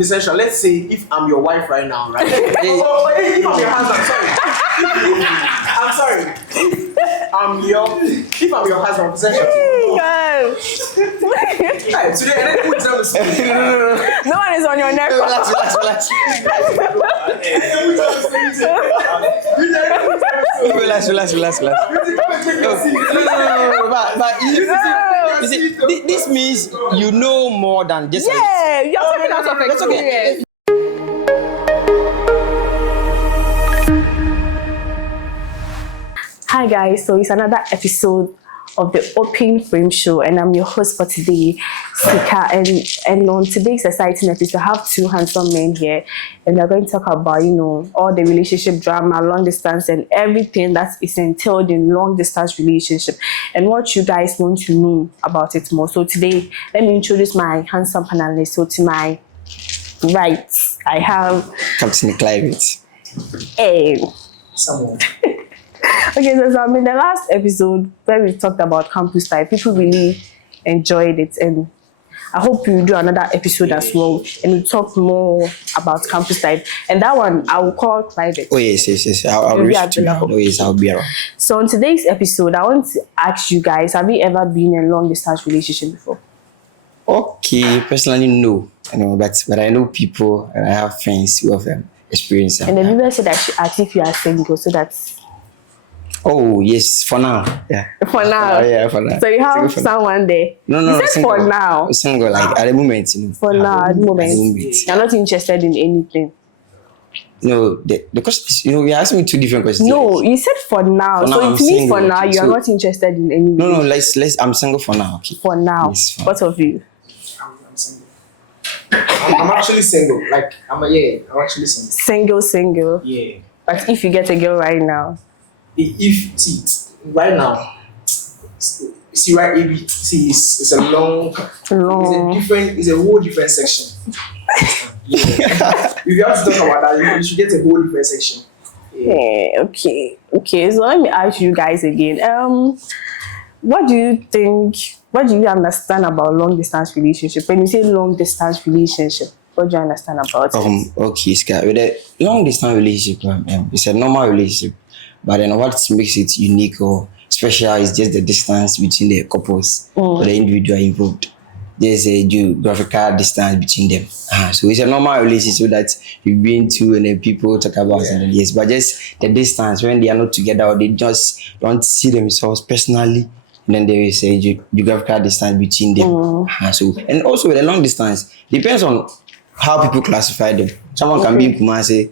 essential. Let's say if I'm your wife right now, right? If I'm your husband, I'm sorry. If I'm your husband, essential. Today, no one is on your neck. Relax. But this means you know more than just. Yeah, you're talking out of experience. Hi guys, so it's another episode of the Open Frame Show, and I'm your host for today, Sika. And on today's exciting episode, I have two handsome men here, and we're going to talk about, all the relationship drama, long distance, and everything that is entailed in long distance relationship, and what you guys want to know about it more. So today, let me introduce my handsome panelist. So to my right, I have Captain Climate. Hey. Someone. Okay, so in the last episode where we talked about campus life, people really enjoyed it, and I hope you do another episode as well, and we talk more about campus life. And that one I will call private. Oh yes. I'll reach to you. Oh yes, I'll be around. So in today's episode, I want to ask you guys: have you ever been in a long distance relationship before? Okay, personally no, but I know people and I have friends who have experience. And the people said that she asked if you are single, so that's. Oh yes, for now, yeah. For now, yeah, for now. So you have someone there. No, you said single, for now. Single, like at the moment, For now, at the moment, you're not interested in anything. No, the questions, you asked me two different questions. No, you said for now. So it means for now you are not interested in anything. No, let's. I'm single for now. Okay. For now. Yes, what of you? I'm single. I'm actually single. I'm actually single. Single. Yeah. But if you get a girl right now. Right now, it's a long. It's a whole different section. Yeah. If you have to talk about that, you should get a whole different section. Yeah. Okay. So let me ask you guys again. What do you think? What do you understand about long distance relationship? When you say long distance relationship, what do you understand about it? Okay, Scott. With a long distance relationship, it's a normal relationship. But then what makes it unique or special is just the distance between the couples or the individual involved. There's a geographical distance between them. So it's a normal relationship that you've been to and then people talk about and yes, but just the distance when they are not together or they just don't see themselves personally, and then there is a geographical distance between them. So and also with the long distance, depends on how people classify them. Someone can be in Kumasi,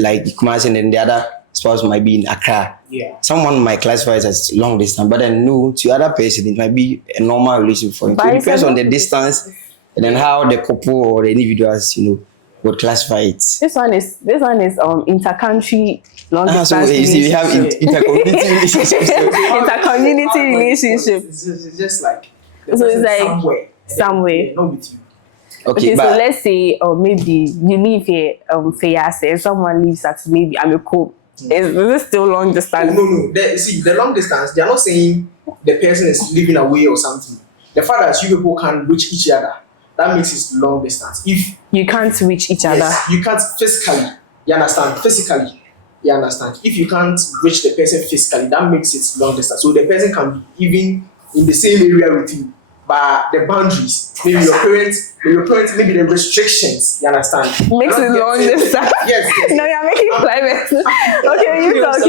like Kumasi, and then the other spouse might be in Accra. Yeah. Someone might classify it as long distance, but then no, to other person it might be a normal relationship for him. So it depends on the distance and then how the couple or the individuals, would classify it. This one is inter-country long distance so relationship. We have inter-community relationships. Inter-community relationship. It's just like so it's like somewhere. Not with you. Okay, so let's say maybe you live here Fayase and someone lives at maybe Ameko. Is this still long distance? No. The long distance, they're not saying the person is living away or something. The fact that you people can reach each other, that makes it long distance. If you can't reach each other, you can't physically. You understand? Physically, you understand. If you can't reach the person physically, that makes it long distance. So the person can be even in the same area with you, but the boundaries, maybe your parents, maybe the restrictions. You understand? Makes it long distance. Yes. No, you're making private. Okay, you talk. I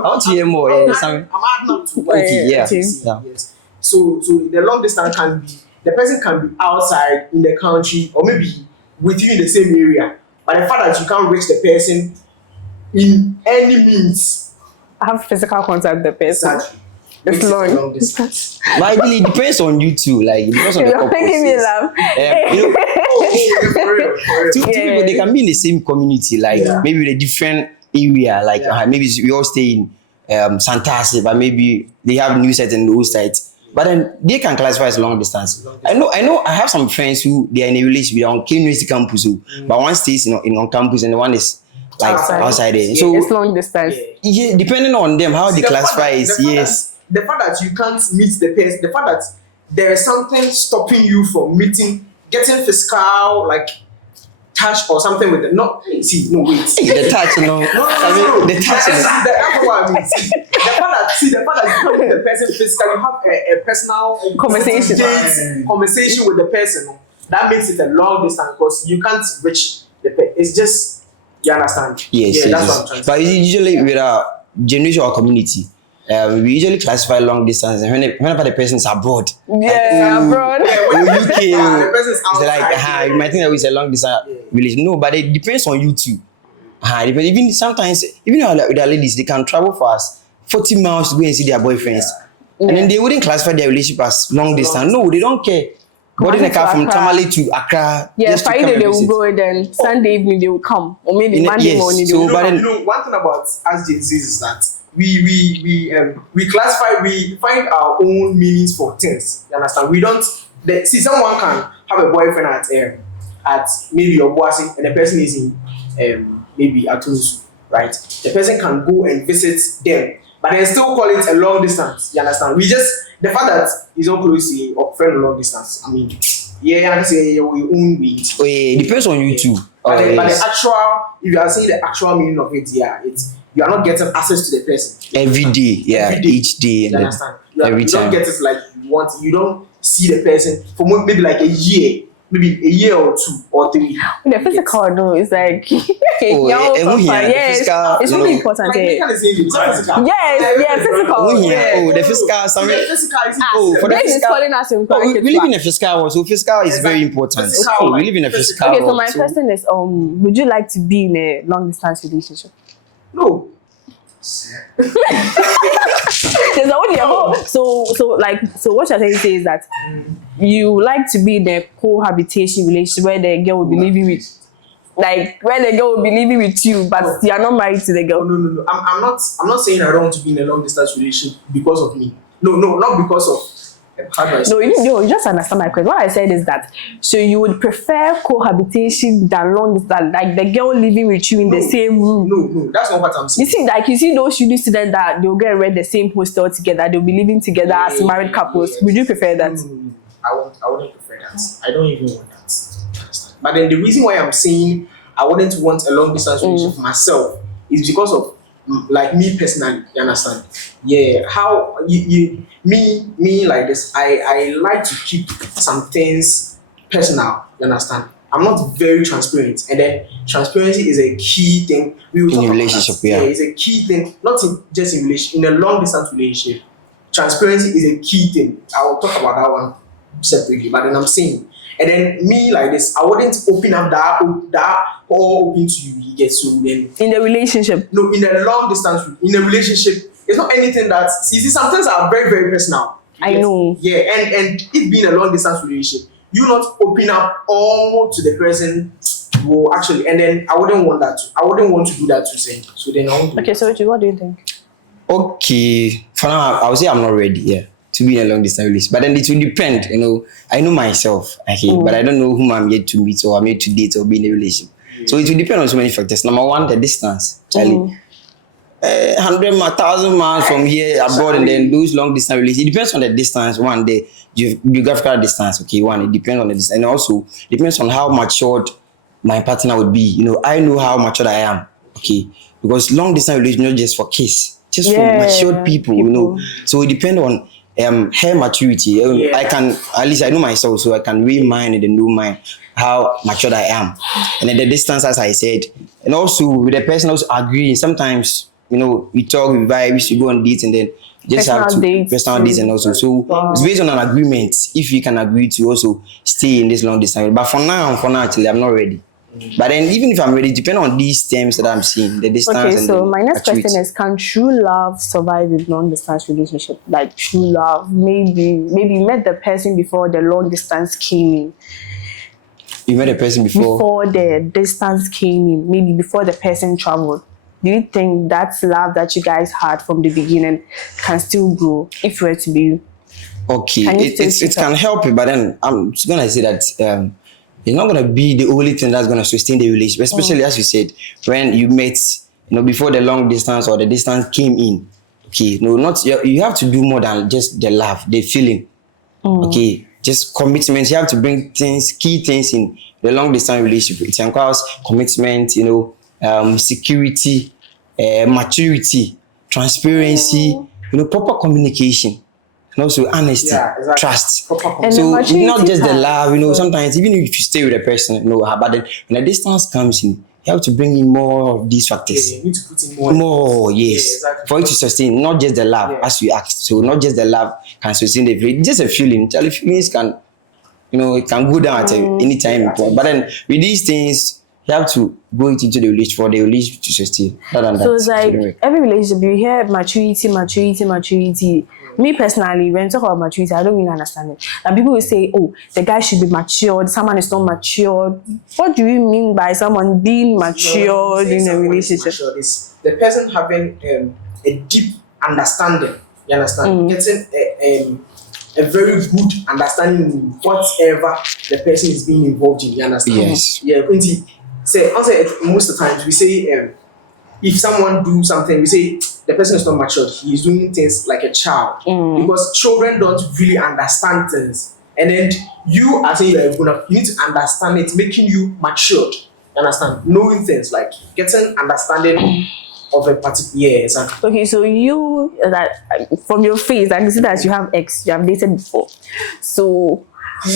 want to hear more. I'm adding up to okay, yeah. Yes. So the long distance can be the person can be outside in the country or maybe with you in the same area. But the fact that you can't reach the person in any means, have physical contact with the person. Exactly. It's long distance. But I believe it depends on you too. Like it depends on the couple. You're making me laugh. For real. Two people, they can be in the same community, like maybe in a different area. Like maybe we all stay in Santasi, but maybe they have new sites and old sites. But then they can classify as long distance. I know. I have some friends who they are in a relationship on University campus, but one stays in on campus and the one is like outside there. So it's long distance. Yeah, depending on them how they classify it. Yes. The fact that you can't meet the person, the fact that there is something stopping you from meeting getting physical, like touch or something with the no. See, no wait. The touch, No, the touch. That's what I mean. See, the fact that you come with the person physically, you have a personal conversation with the person. That makes it a long distance because you can't reach the person. It's just, you understand? Yes, that's what I'm trying to say. But usually with our generation or community, we usually classify long distance and whenever the person is abroad. Abroad. UK, the person is it's like, you might think that it's a long distance relation. No, but it depends on you too. Even sometimes, even with the ladies, they can travel for us 40 miles to go and see their boyfriends. And then they wouldn't classify their relationship as long distance. No, they don't care. Boarding a car from Tamale to Accra. Yeah, Friday they will go and then Sunday evening they will come. Or maybe Monday morning they will come. One thing about us Gen Zs is that we classify, we find our own meanings for things. You understand? We don't see someone can have a boyfriend at maybe Obuasi and the person is in maybe at Tunsu, right? The person can go and visit them, but they still call it a long distance. You understand? We just the fact that it's not close to a friend long distance. I mean, yeah, I can say we own it. Oh yeah, it depends on you too. But the actual, if you are saying the actual meaning of it, yeah, it's you are not getting access to the person every day. Yeah, every day. Each day. You understand? You don't get it like you want. You don't see the person for maybe like a year. Maybe a year or 2 or 3. The physical, no, it's like yes, it's really important. Yes, physical. The physical. For the physical, calling us we live in a physical world, so physical is very important. We live in a physical world. Okay, so my question is, would you like to be in a long distance relationship? No. There's only a whole. So what you're trying to say is that you like to be in a cohabitation relationship where the girl will be living with, like where the girl will be living with you, but you are not married to the girl. No. I'm not saying I don't want to be in a long distance relationship because of me. No, not because of. No, you just understand my question. What I said is that so you would prefer cohabitation than long distance, like the girl living with you in the same room. No, that's not what I'm saying. You see those uni students that they'll get rent the same hostel together, they'll be living together as married couples. Would you prefer that? No. I wouldn't prefer that. I don't even want that. But then the reason why I'm saying I wouldn't want a long distance relationship myself is because of like me personally. You understand? Yeah. How me like this. I like to keep some things personal. You understand? I'm not very transparent, and then transparency is a key thing. We will talk in a relationship. Yeah, it's a key thing. Not just in relation, in a long distance relationship. Transparency is a key thing. I will talk about that one separately, but then I'm saying, and then me like this, I wouldn't open up that all open to you get so then in the relationship. No, in a long distance, in a relationship, it's not anything that you see. Some things are very very personal. I know. Yeah, and it being a long distance relationship, you not open up all to the person. Well, actually, and then I wouldn't want that. I wouldn't want to do that to say. So then I won't. Okay, so what do you think? Okay, for now, I would say I'm not ready. Yeah. To be in a long distance relationship, but then it will depend. I know myself, okay, but I don't know whom I'm yet to meet or I'm yet to date or be in a relationship. So it will depend on so many factors. Number one, the distance. Charlie, 100 miles, 1,000 miles from here abroad, and then those long distance relationships. It depends on the distance. One, the geographical distance. Okay, it depends on the distance, and also depends on how matured my partner would be. I know how matured I am. Okay, because long distance relationship not just for kids, just for matured people. So it depends on her maturity. I know myself, so I can weigh mine and then know mine, how matured I am. And then the distance, as I said, and also with the person also agreeing. Sometimes, we talk, we vibe, we go on dates, and then just have to personal dates and also. So it's based on an agreement. If you can agree to also stay in this long distance. But for now, actually, I'm not ready. But then even if I'm ready, depending on these terms that I'm seeing, the distance. Okay, and so my next question is: can true love survive in long distance relationship? Like true love, maybe you met the person before the long distance came in. You met a person before the distance came in, maybe before the person traveled. Do you think that's love that you guys had from the beginning can still grow if you were to be? Okay, it can help you, but then I'm just gonna say that it's not gonna be the only thing that's gonna sustain the relationship, especially as you said, when you met, before the long distance or the distance came in. Okay, you have to do more than just the love, the feeling. Okay, just commitment. You have to bring key things in the long distance relationship. It requires commitment, security, maturity, transparency, proper communication, and also honesty, trust. And so not just the love, sometimes even if you stay with a person, but then when the distance comes in, you have to bring in more of these factors. Yeah, you need to put in more, yes. Yeah, exactly. For it to sustain, not just the love, as you asked. So not just the love can sustain the feeling, just a feeling. The feelings can, it can go down at any time. But then with these things, you have to go into the relationship for the relationship to sustain. So it's like every relationship, you hear maturity. Me personally, when I talk about maturity, I don't really understand it. And people will say, oh, the guy should be matured, someone is not matured. What do you mean by someone being matured in a relationship? Is the person having a deep understanding, you understand? Getting a very good understanding in whatever the person is being involved in, you understand? Yes. Yeah, most of the times we say, if someone do something, we say the person is not matured. He is doing things like a child because children don't really understand things. And then you, as a grown up, you need to understand it, making you matured. You understand? Knowing things like getting understanding of a particular exactly. Okay, so you from your face, I can see that you have ex, you have dated before. So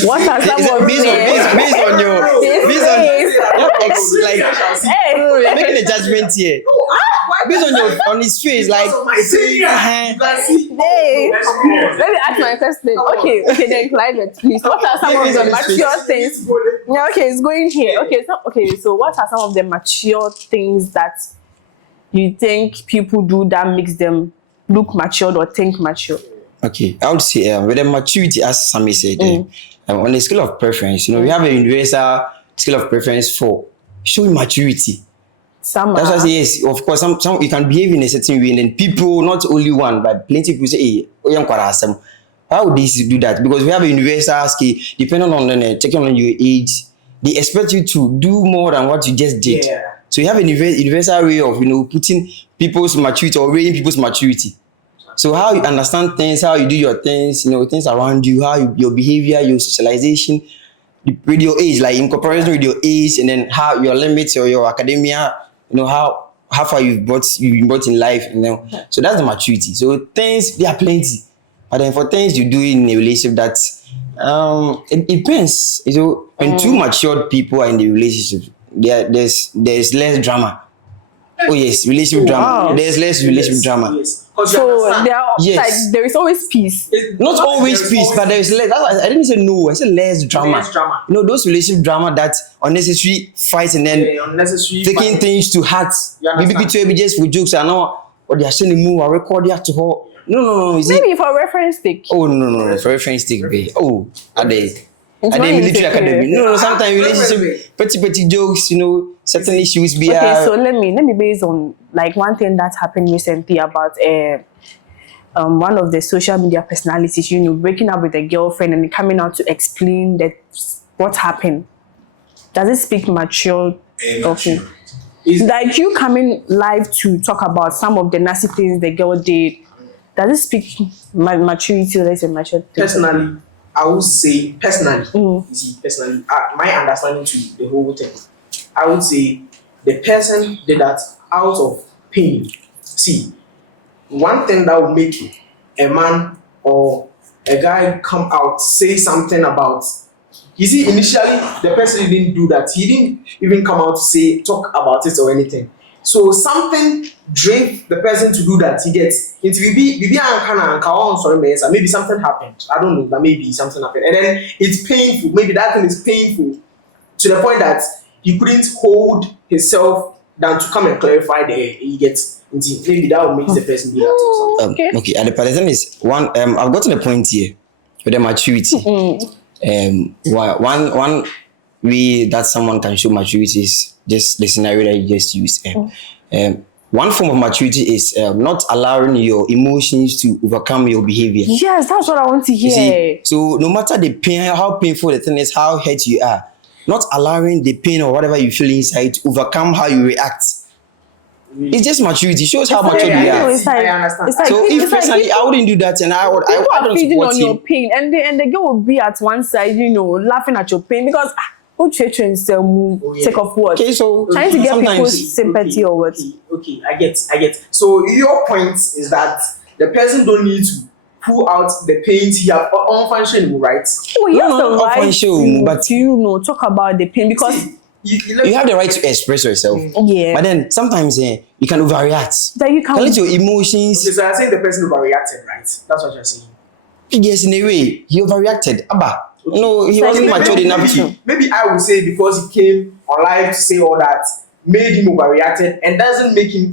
what are some of based on your ex, like you're making a judgment here. Based on his face, like you can see. Hey, let me ask my question. Okay, then climate, please. What are some of the mature things? Yeah, okay, it's going here. So what are some of the mature things that you think people do that makes them look matured or think mature? Okay, I would say with the maturity, as Sammy said, on the scale of preference, we have a universal scale of preference for showing maturity. That's why I say yes. Of course, some you can behave in a certain way, and then people, not only one, but plenty of people say, "Hey, how would they do that?" Because we have a universal scale, depending on checking on your age, they expect you to do more than what you just did. Yeah. So you have a universal way of putting people's maturity or rating people's maturity. So how you understand things, how you do your things, things around you, how your behavior, your socialization, with your age, like in comparison with your age, and then how your limits or your academia, how far you've been brought in life, So that's the maturity. So things, there are plenty. But then for things you do in a relationship, that it depends. When two matured people are in the relationship, there's less drama. Oh yes, relationship drama. There's less relationship drama. Yes. So like there is always peace. Not always peace, but there is less. That's why I didn't say no. I said less drama. Less drama. Those relationship drama, that unnecessary fights and then taking things to heart. Maybe people just for jokes. I know what they are saying. Move. I record that to her. No. Maybe for reference sake. Oh no. For reference sake, babe. Oh, are they? At the military academy. No, sometimes relationship, petty jokes, certain issues be. Okay, so let me base on like one thing that happened recently about one of the social media personalities, breaking up with a girlfriend and coming out to explain that what happened. Does it speak mature? Okay. Like you coming live to talk about some of the nasty things the girl did. Does it speak maturity or less mature? Personally, I would say personally, my understanding to the whole thing, I would say the person did that out of pain. See, one thing that will make a man or a guy come out, say something about, initially the person didn't do that. He didn't even come out to talk about it or anything. So something drove the person to do that. He gets into maybe something happened. I don't know, but maybe something happened. And then it's painful. Maybe that thing is painful to the point that he couldn't hold himself down to come and clarify he gets into. Maybe that will make the person do that or something. Okay, and the person is one. I've gotten a point here with the maturity. One way that someone can show maturity is just the scenario that you just used. One form of maturity is not allowing your emotions to overcome your behavior. Yes, that's what I want to hear. See, so no matter the pain, how painful the thing is, how hurt you are, not allowing the pain or whatever you feel inside to overcome how you react. It's just maturity. It shows how It's mature like- you I know, are. it's like- I understand. it's like- So it's if like personally, people- I wouldn't do that, and I People are don't feeding support on your him. pain, and the girl will be at one side, laughing at your pain because sake of what? Okay, so Trying to get sometimes- people's sympathy or what? Okay, I get. So your point is that the person don't need to pull out the pains he have unfunctionable, right? Oh, you have No, the not right unfunctionable, but- to talk about the pain because See, You have the right to express yourself. yeah, But then sometimes you can overreact. that you Can can let your emotions. Okay, so you're saying the person overreacted, right? That's what you're saying. Yes, in a way, he overreacted. Abba. Okay. No, he So wasn't maybe- matured enough to. Maybe I would say because he came online to say all that made him overreacted and doesn't make him.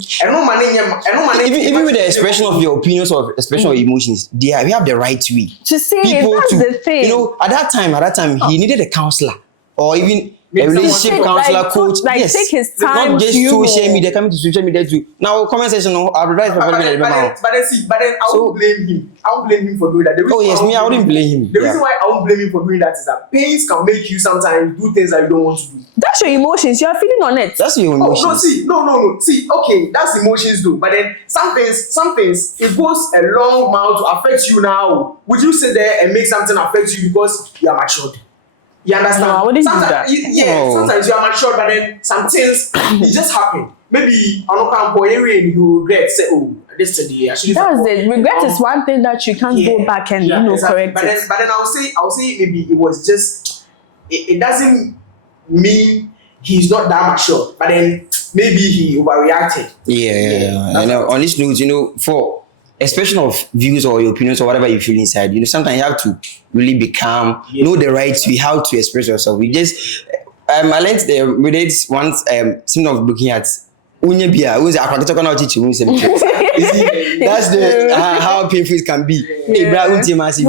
Even with the expression of your opinions or expression of emotions, we have the right way. to say People that's to, the thing. at that time, he needed a counselor or even a Maybe relationship someone- counselor, like, coach. like, Yes, take his time not just to, social media. Coming to social media too. Now, comment section. I'll advise for But everybody. then I So- won't blame him. I won't blame him for doing that. The reason Oh yes, why me, I wouldn't blame him. The Yeah. reason why I won't blame him for doing that is that pains can make you sometimes do things that you don't want to do. That's your emotions. You are feeling on it. That's your Oh, emotions. no. See, okay, that's emotions though. But then some things, it goes a long mile to affect you now. Would you sit there and make something affect you because you are matured? You understand? No, I wouldn't do sometimes, that. Yeah, No. sometimes you are matured, but then some things it just happen. Maybe I don't come for area and you regret say, oh, this today I should. That's it. Regret is one thing that you can't go back and exactly. correct But it. then I'll say maybe it was just it doesn't mean he's not that mature, but then maybe he overreacted. Yeah. And on this note, for expression of views or your opinions or whatever you feel inside, sometimes you have to really be calm, know the right way, how to express yourself. We just, I learned we did once, something of looking at Unya Bia, who's a You see, that's the how painful it can be. Hey, bro, Unti Masi.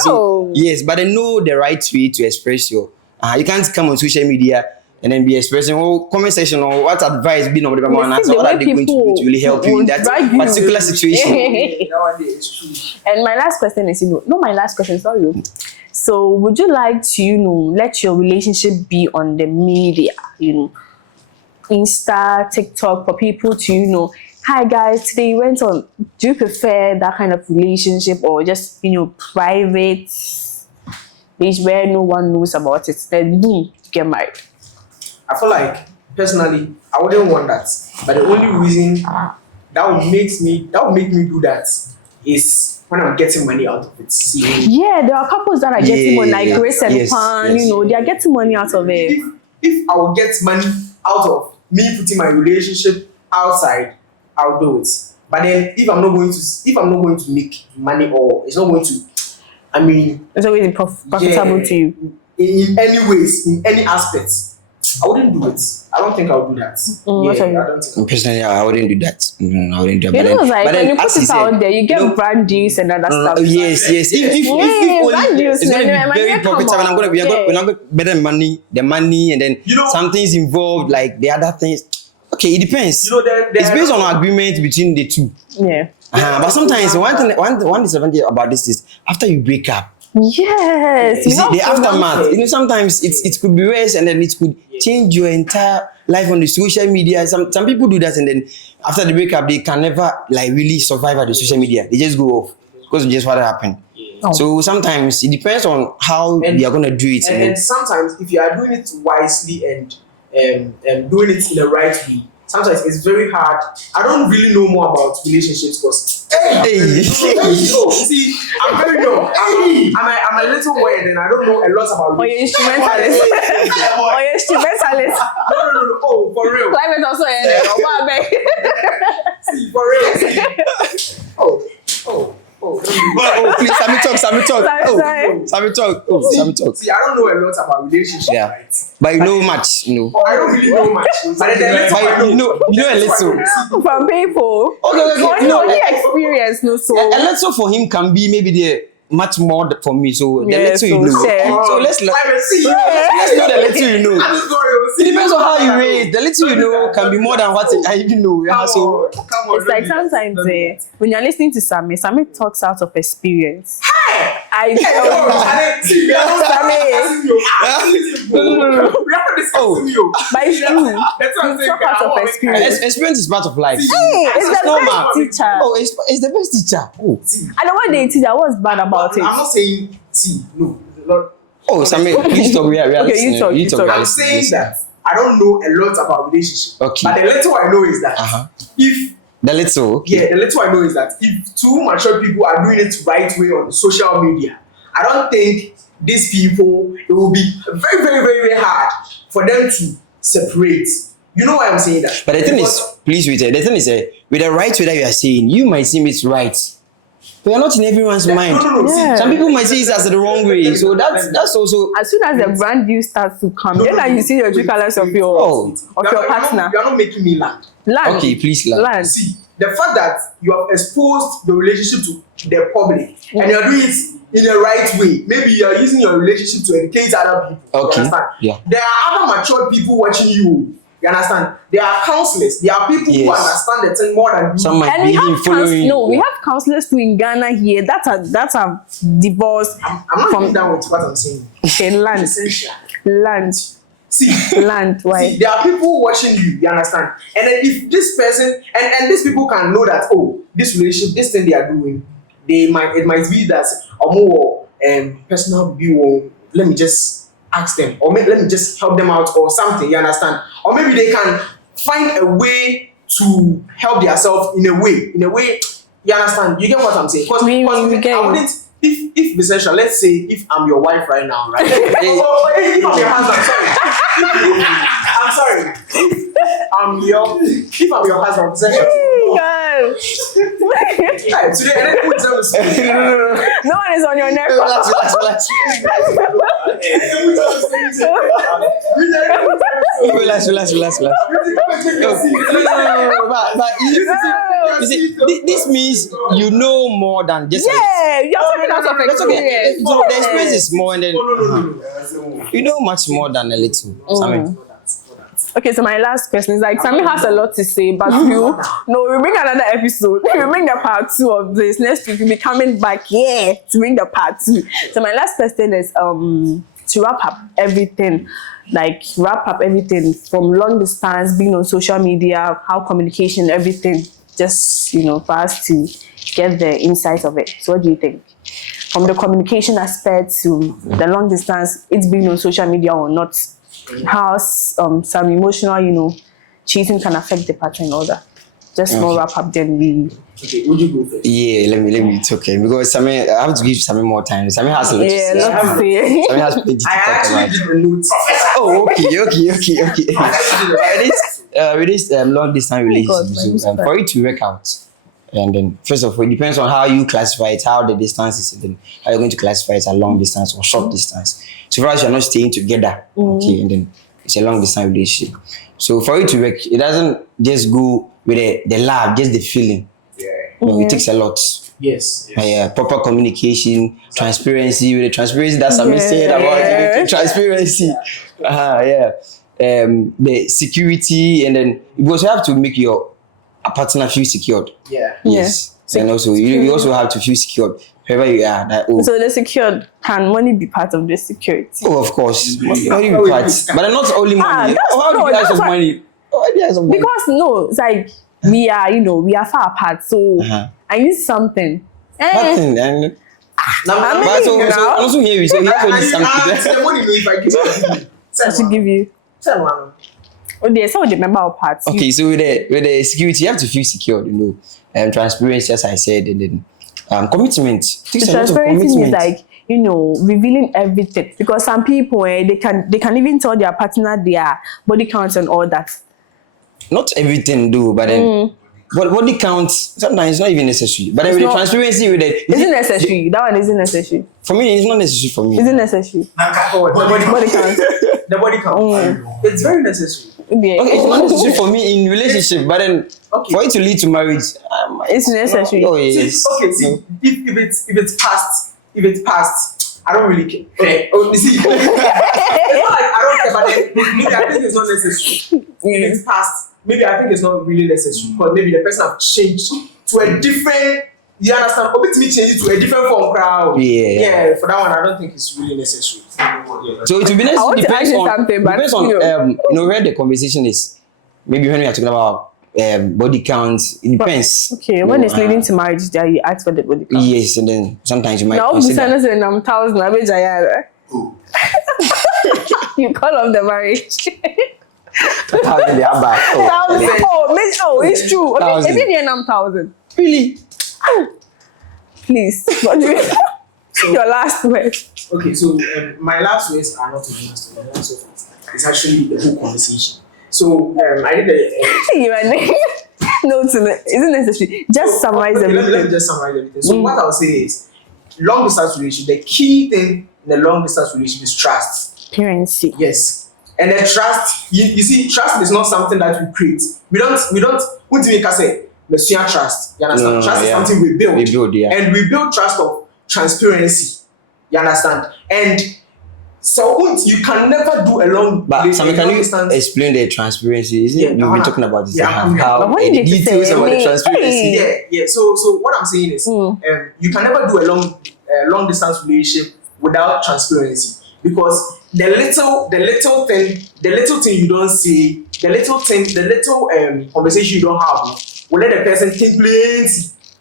So, yes, but I know the right way to express your. You can't come on social media and then be expressing comment section or what advice being on whatever one answer. What are they going to do to really help you in that particular situation? That one day is true. And my last question is, not my last question, sorry. So would you like to, let your relationship be on the media, Insta, TikTok, for people to, hi guys, today we went on. Do you prefer that kind of relationship or just, private, place where no one knows about it? Then boom, get married. I feel like personally, I wouldn't want that. But the only reason that would make me do that is when I'm getting money out of it. See, Yeah, there are couples that are getting money, like Grace and yes, Pan, yes. they are getting money out of it. if I will get money out of me putting my relationship outside, I'll do it. But then if I'm not going to make money or it's not going to, It's always profitable to you. in any ways, in any aspects, I wouldn't do it. I don't think I'll do that. What are you- I don't think. Personally, I wouldn't do that. I wouldn't do that. When you put as he it out said, there, you get brand deals and other stuff. Yes. If only brand deals, it's going to man, be very come profitable. on. We're not going to better the money, and then something's involved like the other things. Okay, it depends. It's based on agreement between the two. Yeah. But sometimes one disadvantage about this is after you break up. Yes. You see, the aftermath. Sometimes it could be worse, and then it could change your entire life on the social media. Some people do that, and then after the breakup, they can never really survive at the social media. They just go off because of just what happened. Oh. So sometimes it depends on how they are gonna do it. And sometimes if you are doing it wisely and doing it in the right way, sometimes it's very hard. I don't really know more about relationships because see, I'm very young. I'm a little weird and I don't know a lot about Or your relationships. instrumentalist. Or your instrumentalist. No. Oh, for real. Climate also See, for real. See. Oh, please, Sammy talk. Sorry. Sammy talk. See, I don't know a lot about relationships, Yeah. right? But you know much, I don't really know much. But the little I But you know a little. From people. Okay. Only experience, no so. A little for him can be maybe the much more for me. So the Yeah, little so you know. share. So let's see. let's know the little you know. I'm sorry. It depends on how you raise. The little you know can be more than what I even know. Yeah, so Come on. It's like sometimes when you're listening to Sammy talks out of experience. I tell you. See, we are not Sammy. discussing you. We are not discussing you. But it's true. That's what I'm saying. Talk out of experience. Experience is part of life. Hey, it's the normal. best teacher. Oh, it's the best teacher. Oh, I don't want the teacher. What's bad about it? I'm not saying see, no. Not, oh, Sammy, please talk. We are Okay, listening. you talk, you talk. we are I'm listening. saying that I don't know a lot about relationship. Okay. But the little I know is that if The little. Okay. yeah, the little I know is that if two mature people are doing it right way on social media, I don't think these people, it will be very, very, very, very hard for them to separate. You know why I'm saying that? But the thing is, please wait. The thing is, with the right way that you are saying, you might seem it's right. But you're not in everyone's mind. No. Yeah. Some people might see it as the wrong way. So that's also. As soon as the brand deal starts to come, then you see the true colors of your partner. You are not making me land. Land. Okay, please land. See, the fact that you have exposed your relationship to the public and you're doing it in the right way, maybe you're using your relationship to educate other people. Okay. You understand? Yeah. There are other mature people watching you. You understand? There are counselors. There are people who understand the thing more than you. Some might And be we have even following. we have counselors too in Ghana here that are divorced I'm not from down with what I'm saying. land. Essential. Land. See, Land. Why? see, there are people watching you understand? And then if this person and these people can know that, oh, this relationship, this thing they are doing, it might be that more personal view, let me just ask them, or maybe let me just help them out or something, you understand? Or maybe they can find a way to help themselves in a way, you understand? You get what I'm saying? Because We get I you. wouldn't, if essential, let's say if I'm your wife right now, right? If I'm your husband, I'm sorry. If I'm your husband, essential. God. Right, today, and then put them to sleep. No one is on your neck. Relax. Relax. No. But you see, this means you know more than just. Yeah, you're talking out of That's okay. experience. So the experience is more, and then No. you know much more than a little. Sammy. Okay, so my last question is like Sammy has a lot to say, but we'll bring another episode. We'll bring the part 2 of this. Next week we'll be coming back to bring the part 2. So my last question is to wrap up everything from long distance, being on social media, how communication, everything, just for us to get the insight of it. So what do you think? From the communication aspect to the long distance, it's being on social media or not, how some emotional, cheating can affect the partner and all that. Just more wrap up then we. Okay, would you go first? Yeah, let me talk because Sammy, I have to give Sammy more time. Sammy has a lot to say. Lot to say. Sammy has plenty to I talk actually about. did the notes. Oh, okay. With this long distance relationship, so, for it to work out, and then first of all, it depends on how you classify it, how the distance is, and then how you're going to classify it as long distance or short distance. So for us, you're not staying together, okay, and then it's a long distance relationship. So for it to work, it doesn't just go with the love, just the feeling. Yeah. No, it takes a lot. Yes. Proper communication, transparency. With the transparency that Sammy said about it, transparency. The security, and then because you have to make your partner feel secured. Yeah. Yes, and also you also have to feel secured wherever you are. So the secured, can money be part of the security? Oh, of course, money be part, but not only money. How do you guys have money? Because it's like we are far apart, so I need something. Nothing, and I'm so also here we say he also needs something. The money if I give you. I should give you. Oh, there's some of the member of parts. Okay, so with the security, you have to feel secured, transparency, as I said, and then commitment. The transparency is like revealing everything, because some people they can even tell their partner their body count and all that. Not everything do, but then body count sometimes it's not even necessary. But then with the transparency with it, is it necessary? That one isn't necessary. For me, it's not necessary for me. Is it necessary? Body count. The body count. It's very necessary. Yeah. Okay, it's not necessary for me in relationship, but then for it to lead to marriage, it's necessary. Oh yes. See, if it's past, I don't really care. Okay. Oh, you see, it's not like I don't care, but then maybe I think it's not necessary. If it's past, maybe I think it's not really necessary, because maybe the person have changed to a different You understand? But me change it to a different form crowd. Yeah. For that one, I don't think it's really necessary. So it will be I want to depends ask you on something, but depends on where the conversation is. Maybe when we are talking about body counts, it depends. Okay, when it's leading to marriage, you ask for the body count. Yes, and then sometimes you might Now, consider. I'm 1,000. I bet you call off the marriage. It's true. Okay, if you're 1,000. Really? Please, what do you? Your last word. Okay, so my last words are not even last words. It's actually the whole conversation. So I did You are no, isn't necessary. Just summarize everything. Let me just summarize everything. So what I'll say is, long distance relationship. The key thing in a long distance relationship is trust. Transparency. Yes, and the trust. You see, trust is not something that we create. We don't. What do you say? Let's share trust. You understand? No, trust is yeah. something we build. We build, yeah. And we build trust of transparency. You understand? And so you can never do a long. But Sammy, can you explain the transparency? Is it you've been talking about this? How what did the you details say? about the transparency? Yeah. So what I'm saying is, you can never do a long distance relationship without transparency, because the little thing you don't say, the little conversation you don't have will let the person think plenty.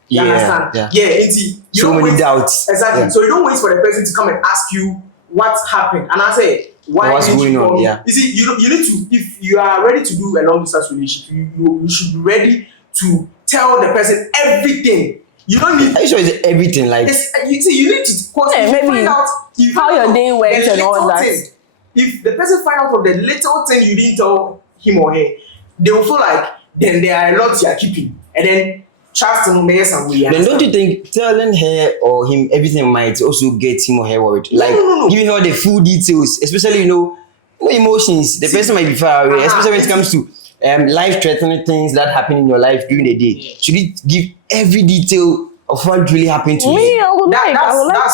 You understand? You so don't many wait, doubts. Exactly. Yeah. So you don't wait for the person to come and ask you what happened, and I say what's going on. Yeah. You see, you need to, if you are ready to do a long distance relationship, you should be ready to tell the person everything. You don't need. Are you sure it's everything? Like you see, you need to find out how your day went and all that. If the person find out of the little thing you didn't tell him or her, they will feel like then there are a lot you are keeping, and then trust him and we. Then don't you think telling her or him everything might also get him or her worried? Like giving her the full details, especially emotions. The person might be far away, especially when it comes to life-threatening things that happen in your life during the day. Should you give every detail of what really happened to you? I would like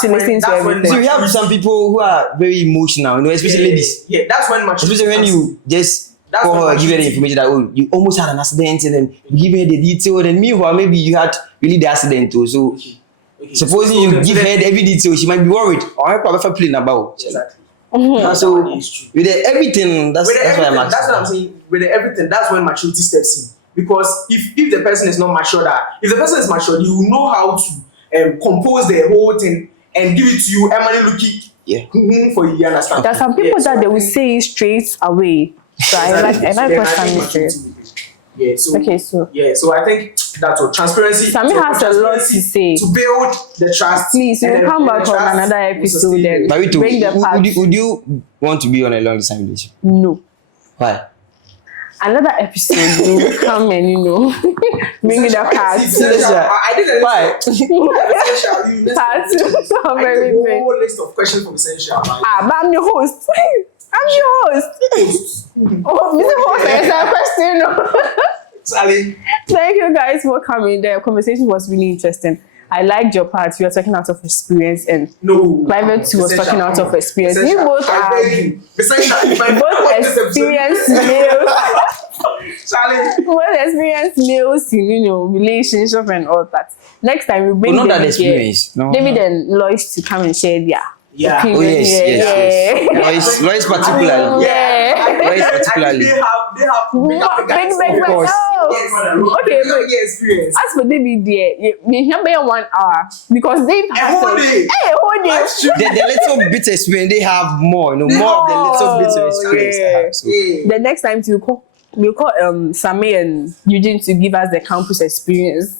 to listen to everything. So we have some people who are very emotional, especially ladies. Yeah, that's when maturity. Especially when you just call her, give her the information that you almost had an accident, and then you give her the detail, and meanwhile maybe you had really the accident too. So supposing you give her every detail, she might be worried. Or her probably feeling about. Exactly. So with everything, that's why I'm asking. That's what I'm saying. With everything, that's when maturity steps in. Because if the person is not mature, if the person is mature, you will know how to compose the whole thing and give it to you. Emily looking for you. Understand? There are some people that they will say straight away. So I like what Sammy said. So I think that's what transparency. Sammy has a lot to say. To build the trust. Please, we'll come back on another episode then. Bring the part. Would you want to be on a long distance relationship? No. Why? Another episode will come and bring me the cards. I did a Why? I did a whole list of questions from Essential. But I'm your host. I'm your host. Mr. Host, Sally. Thank you guys for coming. The conversation was really interesting. I liked your part. You were talking out of experience, and Private too was talking out of experience. You both are both experienced males. Both experienced males in relationship and all that. Next time we bring David and Lois to come and share their opinion. Oh yes. Lois particularly. Lois particularly. They have big of course. Okay, as for David, we have 1 hour because they have a whole day. The little bit experience they have more, more of the little bit of experience they have. So. The next time we'll call Sammy and Eugene to give us the campus experience.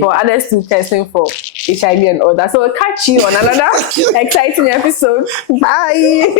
For others to testing for HIV and all that. So we'll catch you on another exciting episode. Bye.